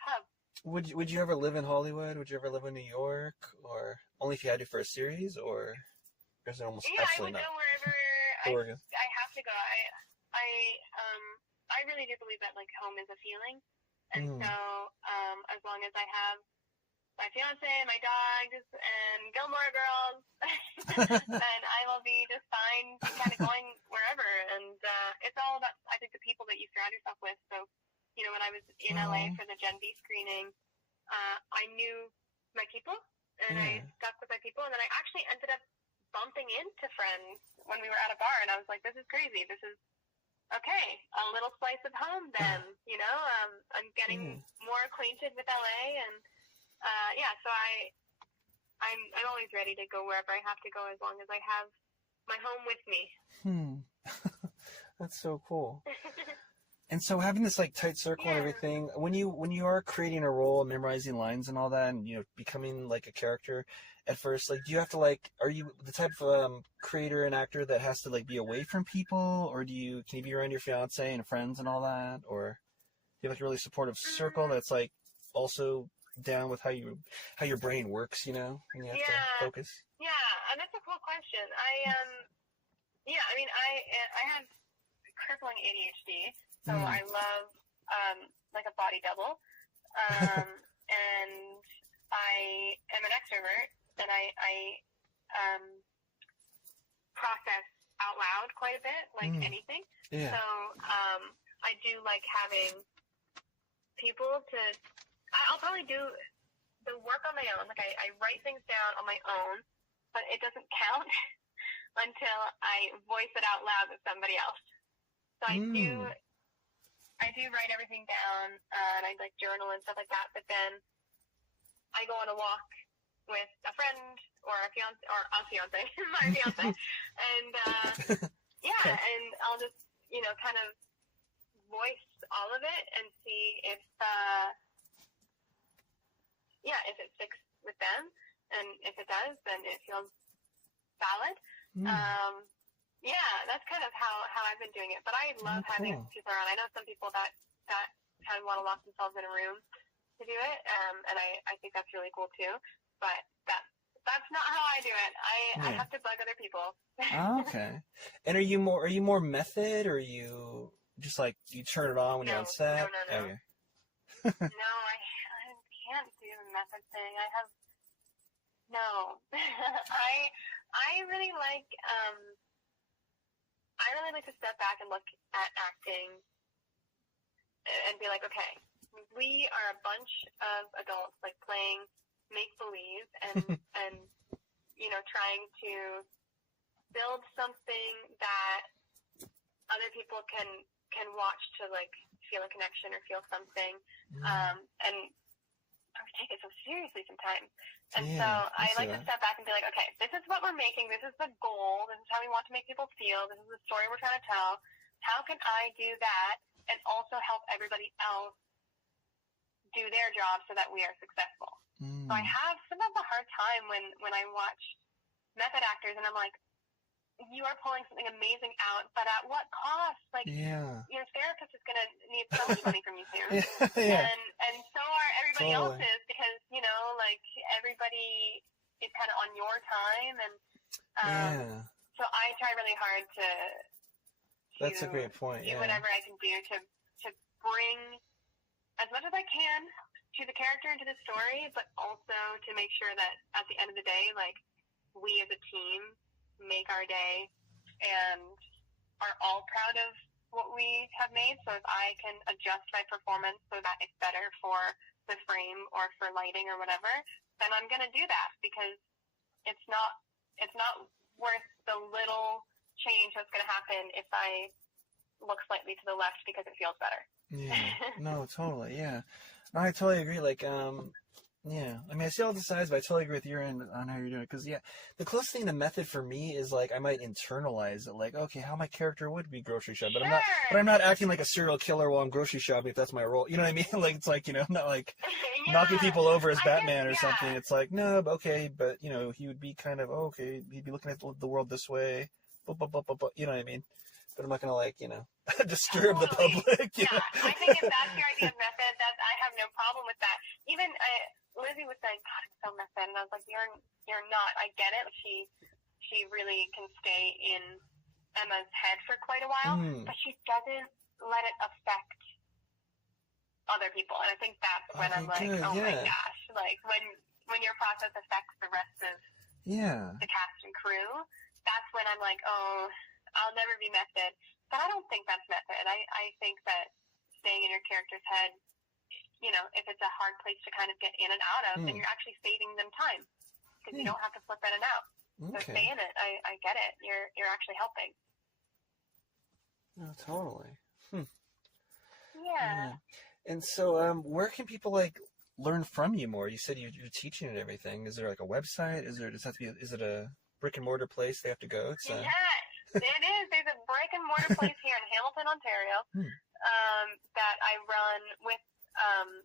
hub. Would you ever live in Hollywood? Would you ever live in New York, or only if you had to for a series, or is it almost absolutely not? I would go wherever I have to go. I really do believe that, like, home is a feeling, and so as long as I have my fiance, my dogs, and Gilmore Girls, then I will be just fine, kind of going wherever. And it's all about, I think, the people that you surround yourself with. So, you know, when I was in LA for the Gen V screening, I knew my people, and I stuck with my people, and then I actually ended up bumping into friends when we were at a bar, and I was like, this is crazy. This is okay, a little slice of home then, you know. I'm getting more acquainted with LA, and so I'm always ready to go wherever I have to go as long as I have my home with me. That's so cool. And so having this, like, tight circle and everything, when you are creating a role and memorizing lines and all that, and, you know, becoming, like, a character at first, like, do you have to, like, are you the type of creator and actor that has to, like, be away from people, or can you be around your fiance and friends and all that, or do you have, like, a really supportive circle that's, like, also down with how your brain works, you know, and you have to focus? Yeah, and that's a cool question. I have crippling ADHD, so I love like a body double, and I am an extrovert, and I process out loud quite a bit, like anything. Yeah. So I do like having people to. I'll probably do the work on my own. Like, I write things down on my own, but it doesn't count until I voice it out loud with somebody else. So I do write everything down, and I, like, journal and stuff like that, but then I go on a walk with a friend or a fiance, my fiance, and and I'll just, you know, kind of voice all of it and see if it sticks with them, and if it does, then it feels valid. That's kind of how I've been doing it. But I love having people around. I know some people that kind of want to lock themselves in a room to do it, and I think that's really cool too. But That's not how I do it. I have to bug other people. Oh, okay. And are you more method, or are you just like you turn it on when you're on set? No. Okay. No, I can't do the method thing. No. I really like to step back and look at acting and be like, okay, we are a bunch of adults like playing make believe and you know, trying to build something that other people can watch to like feel a connection or feel something. And we take it so seriously sometimes. And so I like to step back and be like, okay, this is what we're making. This is the goal. This is how we want to make people feel. This is the story we're trying to tell. How can I do that and also help everybody else do their job so that we are successful? So I have some of a hard time when I watch method actors and I'm like, you are pulling something amazing out, but at what cost? Like, your therapist is going to need so much money from you soon. And so are everybody else's, because, you know, like, everybody is kind of on your time. And so I try really hard to That's a great point. Do whatever I can do to bring as much as I can to the character and to the story, but also to make sure that at the end of the day, like, we as a team make our day and are all proud of what we have made. So if I can adjust my performance so that it's better for the frame or for lighting or whatever, then I'm going to do that, because it's not worth the little change that's going to happen if I look slightly to the left because it feels better. No, totally. I totally agree. Like, I mean, I see all the sides, but I totally agree with your end on how you're doing it. Because, the closest thing to method for me is, like, I might internalize it. Like, okay, how my character would be grocery shopping. But I'm not acting like a serial killer while I'm grocery shopping, if that's my role. You know what I mean? Like, it's like, you know, I'm not, like, knocking people over as Batman or something. It's like, no, okay, but, you know, he would be kind of, he'd be looking at the world this way. You know what I mean? But I'm not going to, like, you know, disturb the public. You know? I think if that's your idea of method, I have no problem with that. Even Lizzie was saying, God, it's so method. And I was like, you're not. I get it. She really can stay in Emma's head for quite a while, but she doesn't let it affect other people. And I think that's when I'm like, my gosh. Like, when your process affects the rest of the cast and crew, that's when I'm like, I'll never be method. But I don't think that's method. I think that staying in your character's head, you know, if it's a hard place to kind of get in and out of, then you're actually saving them time, because you don't have to flip in and out. So stay in it. I get it. You're actually helping. No, totally. Yeah. And so, where can people, like, learn from you more? You said you're teaching and everything. Is there, like, a website? Is it a brick and mortar place they have to go? It's, It is. There's a brick and mortar place here in Hamilton, Ontario, that I run with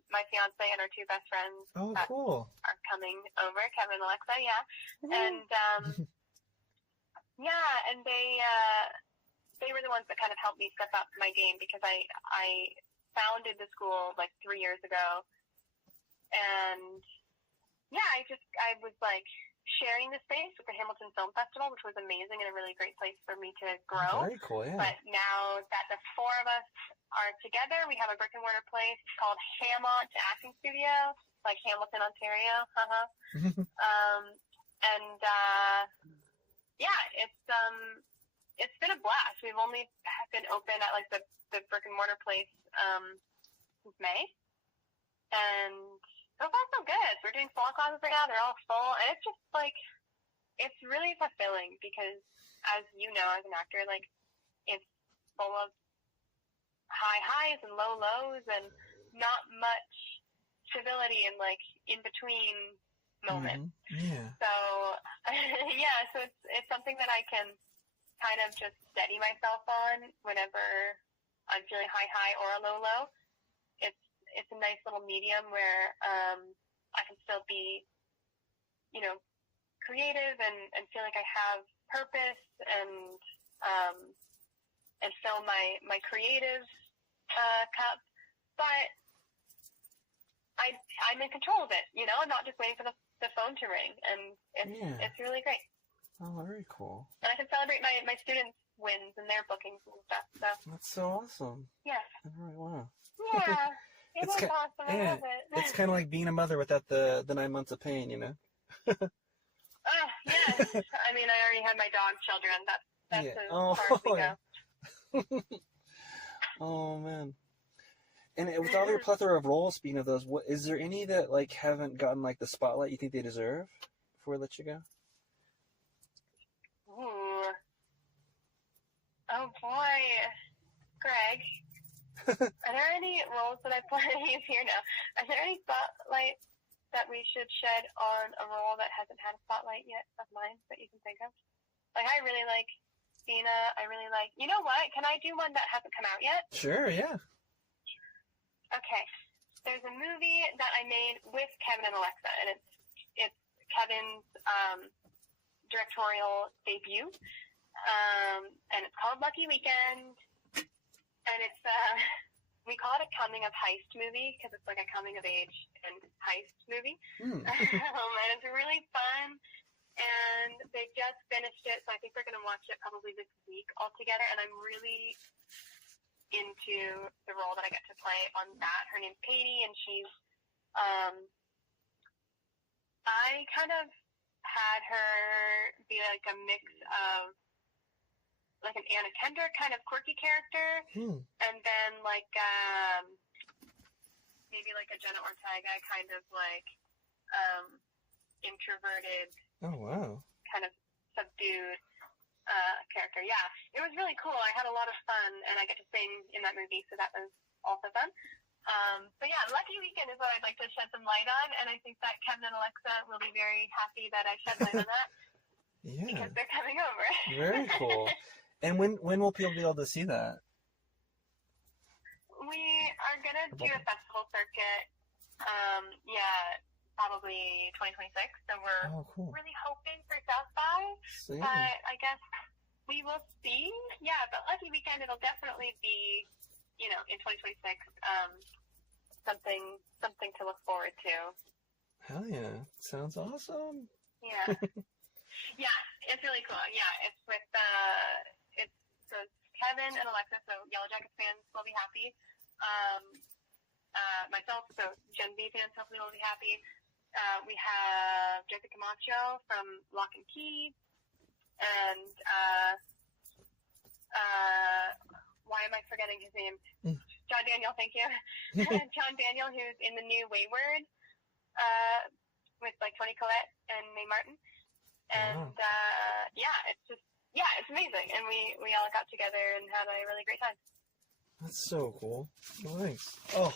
my fiance and our two best friends. Oh, cool. Are coming over, Kevin and Alexa, and and they were the ones that kind of helped me step up my game, because I founded the school like 3 years ago, and I was like sharing the space with the Hamilton Film Festival, which was amazing and a really great place for me to grow. Very cool, yeah. But now that the four of us are together, we have a brick and mortar place called Hamont Acting Studio, like Hamilton, Ontario. It's been a blast. We've only been open at like the brick and mortar place since May, and so far so good. We're doing solo classes right now. They're all full, and it's just like, it's really fulfilling, because as you know, as an actor, like, it's full of high highs and low lows, and not much civility and like in between moments. So so it's something that I can kind of just steady myself on whenever I'm feeling high or a low. It's a nice little medium where I can still be, you know, creative and feel like I have purpose and fill my creative cup, but I'm in control of it. You know, I'm not just waiting for the the phone to ring, and it's really great. Oh, very cool. And I can celebrate my students' wins and their bookings and stuff. So that's so awesome. Yeah. All right, wow. Yeah. It was awesome. I love it. It's kind of like being a mother without the 9 months of pain, you know? Oh, yes. I mean, I already had my dog children. That's as far as we go. Oh, man. And with all your plethora of roles, speaking of those, what is there any that like haven't gotten like the spotlight you think they deserve before we let you go? Ooh. Oh boy, Greg. Are there any roles that I play? He's here now. Are there any spotlight that we should shed on a role that hasn't had a spotlight yet of mine that you can think of? Like, I really like Cena. I really like. You know what? Can I do one that hasn't come out yet? Sure. Yeah. Okay, there's a movie that I made with Kevin and Alexa, and it's Kevin's directorial debut, and it's called Lucky Weekend, and it's we call it a coming of heist movie because it's like a coming of age and heist movie, and it's really fun. And they just finished it, so I think we're going to watch it probably this week all together, and I'm really into the role that I get to play on that. Her name's Katie, and she's I kind of had her be like a mix of like an Anna Kendrick kind of quirky character, and then like maybe like a Jenna Ortega kind of like introverted, kind of subdued character. Yeah, it was really cool. I had a lot of fun, and I get to sing in that movie, so that was also fun. But yeah, Lucky Weekend is what I'd like to shed some light on, and I think that Kevin and Alexa will be very happy that I shed light on that. Yeah, because they're coming over. Very cool. And when will people be able to see that? We are gonna do a festival circuit. Probably 2026. So we're really hoping for South by. But I guess we will see. Yeah, but Lucky Weekend, it'll definitely be, in 2026. Something to look forward to. Hell yeah! Sounds awesome. Yeah. Yeah, it's really cool. Yeah, it's with so it's Kevin and Alexa. So Yellow Jackets fans will be happy. Myself, so Gen V fans hopefully will be happy. We have Jessica Clement from Lock and Key, and why am I forgetting his name? John Daniel, thank you. John Daniel, who's in the new Wayward with like Toni Collette and Mae Martin, and it's amazing. And we all got together and had a really great time. That's so cool. Nice. Oh.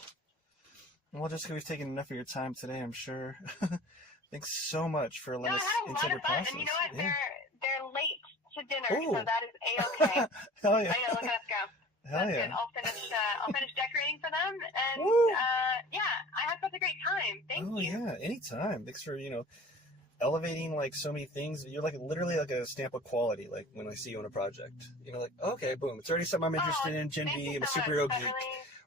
Well, Jessica, we've taken enough of your time today, I'm sure. Thanks so much for letting us into your process. And you know what? Yeah. They're late to dinner, so that is A-okay. Hell yeah. I know, look at us go. Hell yeah. Good. I'll finish decorating for them, and I had such a great time. Thank you. Oh yeah, anytime. Thanks for elevating like so many things. You're like literally like a stamp of quality. Like when I see you on a project, like okay, boom, it's already something I'm interested in. Gen V, I'm a superhero geek.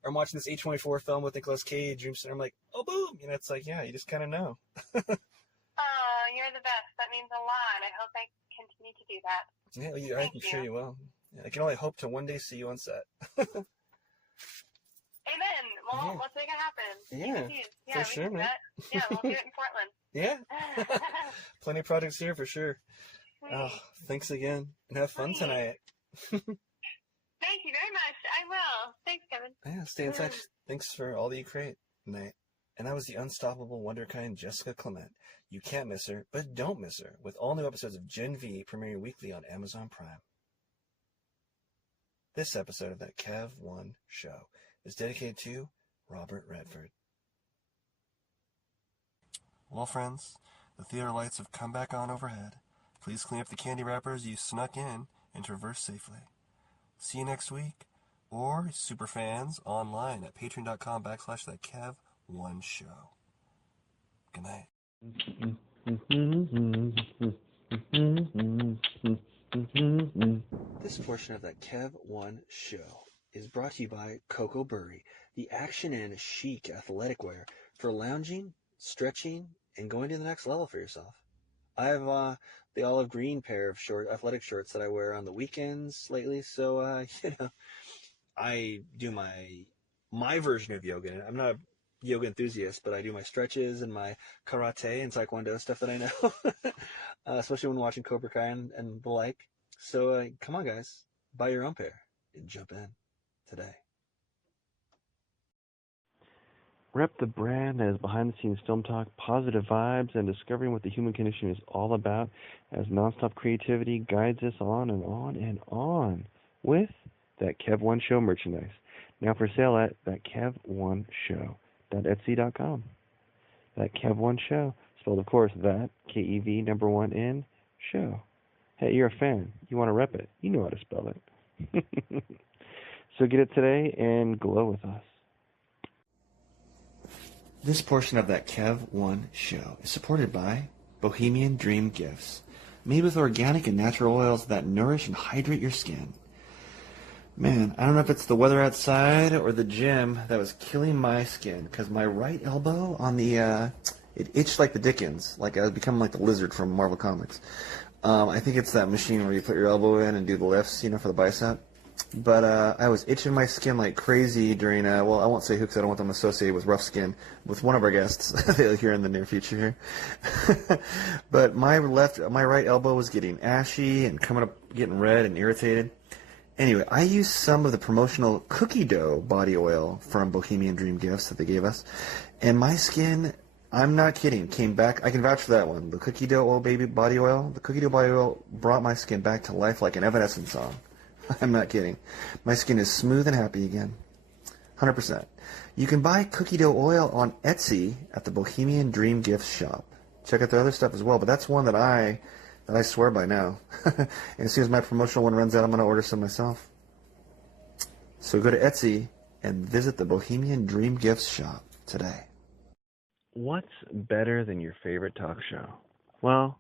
Or I'm watching this A24 film with Nicolas Cage, Dream Center. I'm like, oh, boom. It's like, yeah, you just kind of know. Oh, you're the best. That means a lot. I hope I continue to do that. Yeah, I'm sure you will. Yeah, I can only hope to one day see you on set. Amen. Well, let's make it happen. Yeah, for sure, man. Yeah, we'll do it in Portland. Yeah. Plenty of projects here for sure. Sweet. Oh, thanks again. And have fun tonight. Thank you very much. I will. Thanks, Kevin. Yeah, stay in touch. Thanks for all that you create tonight. And that was the unstoppable wonderkind Jessica Clement. You can't miss her, but don't miss her, with all new episodes of Gen V premiering weekly on Amazon Prime. This episode of That Kev1n Show is dedicated to Robert Redford. Well, friends, the theater lights have come back on overhead. Please clean up the candy wrappers you snuck in and traverse safely. See you next week, or superfans online at patreon.com/thatkev1 show. Good night. This portion of That Kev1 Show is brought to you by Coco Burry, the action and chic athletic wear for lounging, stretching, and going to the next level for yourself. I have the olive green pair of athletic shorts that I wear on the weekends lately. So, I do my version of yoga. I'm not a yoga enthusiast, but I do my stretches and my karate and taekwondo stuff that I know, especially when watching Cobra Kai and the like. So come on, guys, buy your own pair and jump in today. Rep the brand that is behind-the-scenes film talk, positive vibes, and discovering what the human condition is all about as nonstop creativity guides us on and on and on with That Kev1n Show merchandise. Now for sale at thatkev1show.etsy.com. That Kev1n Show, spelled of course that, Kev number 1N, show. Hey, you're a fan. You want to rep it. You know how to spell it. So get it today and glow with us. This portion of That Kev1n Show is supported by Bohemian Dream Gifts, made with organic and natural oils that nourish and hydrate your skin. Man, I don't know if it's the weather outside or the gym that was killing my skin, because my right elbow on the, it itched like the Dickens, like I was becoming like the lizard from Marvel Comics. I think it's that machine where you put your elbow in and do the lifts, for the bicep. But I was itching my skin like crazy during, well, I won't say who because I don't want them associated with rough skin, with one of our guests here in the near future here. But my right elbow was getting ashy and coming up, getting red and irritated. Anyway, I used some of the promotional cookie dough body oil from Bohemian Dream Gifts that they gave us, and my skin, I'm not kidding, came back. I can vouch for that one. The cookie dough body oil. The cookie dough body oil brought my skin back to life like an Evanescence song. I'm not kidding. My skin is smooth and happy again. 100%. You can buy cookie dough oil on Etsy at the Bohemian Dream Gifts shop. Check out their other stuff as well, but that's one that I swear by now. And as soon as my promotional one runs out, I'm going to order some myself. So go to Etsy and visit the Bohemian Dream Gifts shop today. What's better than your favorite talk show? Well,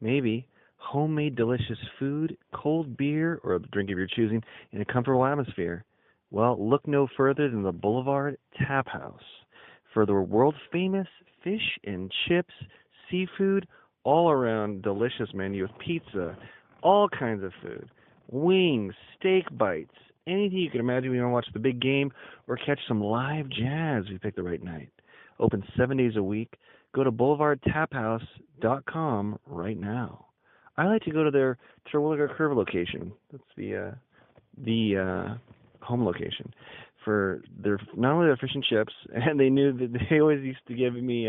maybe homemade delicious food, cold beer, or a drink of your choosing in a comfortable atmosphere. Well, look no further than the Boulevard Tap House for the world-famous fish and chips, seafood, all-around delicious menu with pizza, all kinds of food, wings, steak bites, anything you can imagine when you want to watch the big game or catch some live jazz if you pick the right night. Open 7 days a week. Go to boulevardtaphouse.com right now. I like to go to their Terwilliger Curve location. That's the home location for their not only their fish and chips, and they knew that they always used to give me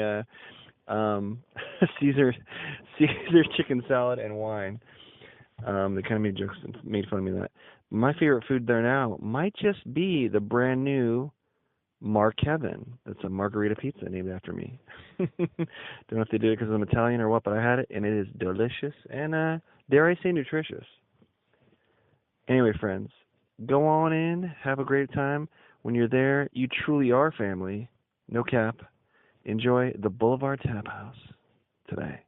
Caesar chicken salad and wine. They kind of made jokes and made fun of me of that. My favorite food there now might just be the brand new Mark Kev1n. That's a margarita pizza named after me. Don't know if they did it because I'm Italian or what, but I had it, and it is delicious and, dare I say, nutritious. Anyway, friends, go on in, have a great time. When you're there, you truly are family. No cap. Enjoy the Boulevard Tap House today.